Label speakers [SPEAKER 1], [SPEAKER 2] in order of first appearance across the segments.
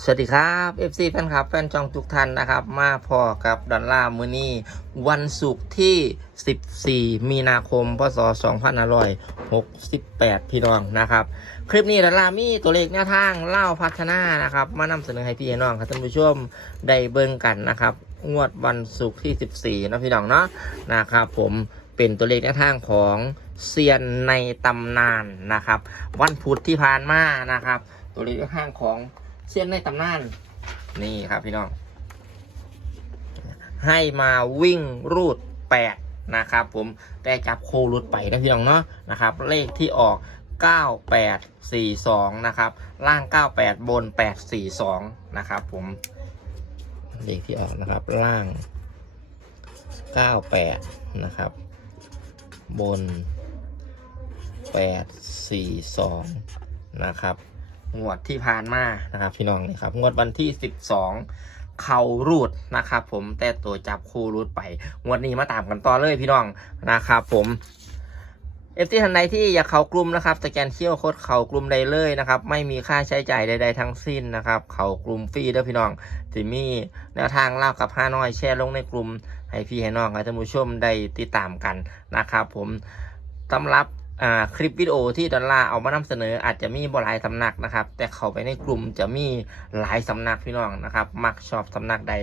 [SPEAKER 1] สวัสดีครับ FC แฟนคลับ แฟนจองทุกท่านนะครับ มาพอกับดอลลาร์มือนี้ วันศุกร์ที่ 14 มีนาคม พศ 2568 พี่น้องนะครับ คลิปนี้ดอลลาร์มีตัวเลขแนวทางเล่าพัฒนานะครับ มานำเสนอให้พี่น้องครับท่านผู้ชมได้เบิ่งกันนะครับ งวดวันศุกร์ที่ 14 นะพี่น้องเนาะนะครับ ผมเป็นตัวเลขแนวทางของเซียนในตำนานนะครับ วันพุธที่ผ่านมานะครับ ตัวเลขแนวทางของ เส้นในตำนาน นี่ครับพี่น้อง ให้มาวิ่งรูดแปดนะครับผมแต่จับโครูดไปนะพี่น้องเนาะนะครับ เลขที่ออก 9842 นะครับ ล่าง 98 บน 842 นะครับผม เลขที่ออกนะครับ ล่าง 98 นะครับ บน 842 นะครับ งวดที่ผ่านมานะครับ พี่น้องนี่ครับงวดวันที่ 12 เขารูดนะครับผมแต่ตัวจับคู่รูดไป งวดนี้มาตามกันต่อเลยพี่น้องนะครับผมเอฟซีทันใดที่อยากเข้ากลุ่มนะครับสแกนเคี่ยวโคดเข้ากลุ่มใดเลยนะครับ ไม่มีค่าใช้จ่ายใด ๆ ทั้งสิ้นนะครับ เข้ากลุ่มฟรีเด้อพี่น้องสิมีแนวทางเล่ากับห้าน้อยแชร์ลงในกลุ่มให้พี่ให้น้องให้ท่านผู้ชมได้ติดตามกันนะครับ ผมสำหรับ อ่าคลิปวิดีโอที่ดอลลาร์เอามานำเสนออาจจะมีบหลายสำนักนะครับ แต่เข้าไปในกลุ่มจะมีหลายสำนักพี่น้องนะครับ มักชอบสำนักใด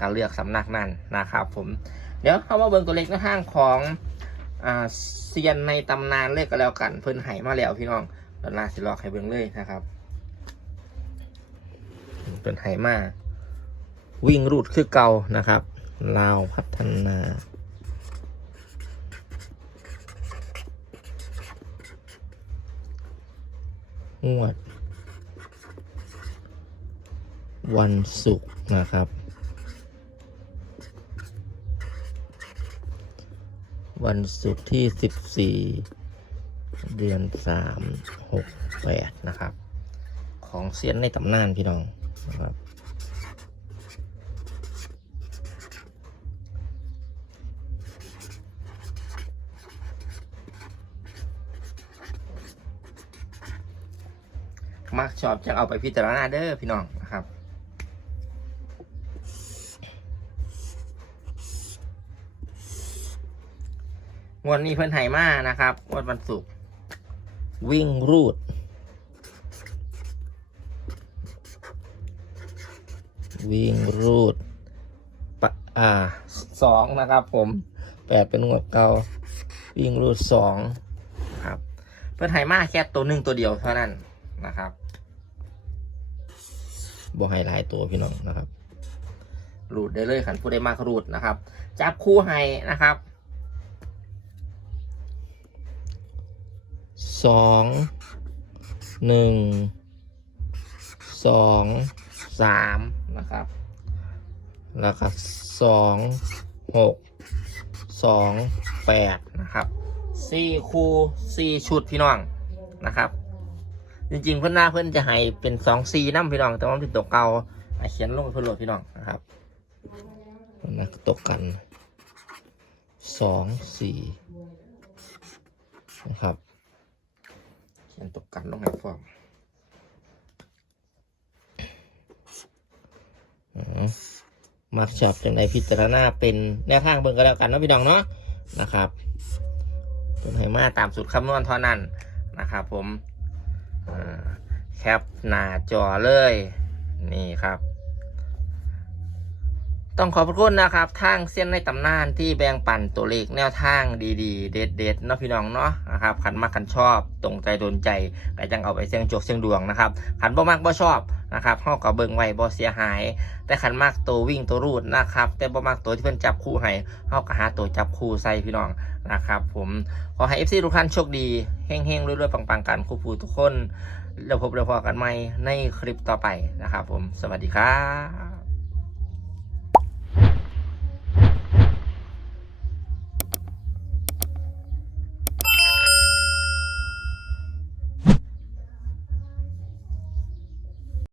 [SPEAKER 1] ก็เลือกสำนักนั้นนะครับผมเดี๋ยวเข้ามาเบิ่งตัวเลขในห้างของอ่าเซียนในตำนานเลยก็แล้วกันเพิ่นไห้มาแล้วพี่น้องดอลลาร์สิลอกให้เบิ่งเลยนะครับเพิ่นไห้มาวิ่งรูดคือเก่านะครับลาวพัฒนา งวด วันศุกร์นะครับ วันศุกร์ที่ 14 เดือน 3 6 8 นะครับ ของเสียนในตำนานพี่น้องนะครับ มักชอบจะเอาไปพิจารณาเด้อพี่น้องนะครับงวดนี้เพิ่นไห่มานะครับงวดวันศุกร์วิ่งรูด วิ่งรูดปะอ่าสองนะครับ ผมแปดเป็นงวดเก่าวิ่งรูดสองครับ เพิ่นไห่มาแค่ตัวหนึ่งตัวเดียวเท่านั้น นะครับบ่ให้หลายตัวพี่น้องนะครับรูดได้เลยขันผู้ใดมากรูดนะครับ จับคู่ให้นะครับสองหนึ่งสองสามนะครับแล้วก็สองหกสองแปดนะครับสี่คู่สี่ชุดพี่น้องนะครับ จริงๆเพื่อนหน้าเพื่อนจะให้เป็นสองซีน้ำพี่น้อง แต่ว่าเป็นตัวเก่าอะเขียนลงเพื่อนหลดพี่น้องนะครับนะตกกันสองสี่นะครับเขียนตกกันลงให้ฟอร์มอืมมักชอบจังใดพิจารณาเป็นแนวทางเบิ่งก็แล้วกันเนาะพี่น้องเนาะนะครับเป็นให้มาตามสูตรคำนวณเท่านั้นนะครับผม แคปหน้าจอเลย นี่ครับ ต้องขอบพระคุณนะครับทางเส้นในตำนานที่แบ่งปันตัวเลขแนวทางดีๆ เด็ดๆเนาะพี่น้องเนาะนะครับขันมากขันชอบ ตรงใจโดนใจก็จังเอาไปเสี่ยงโจกเสี่ยงดวงนะครับขันบ่มากบ่ชอบนะครับเฮาก็เบิงไว้บ่เสียหาย แต่ขันมากตัววิ่งตัวรูดนะครับ แต่บ่มากตัวที่เพิ่นจับคู่ให้เฮาก็หาตัวจับคู่ใส่พี่น้องนะครับ ผมขอให้ FC ทุกท่านโชคดีเฮงๆรวยๆปังๆกันคู่ผู้ทุกคนแล้วพบแล้วพอกันใหม่ในคลิปต่อไปนะครับ ผมสวัสดีครับ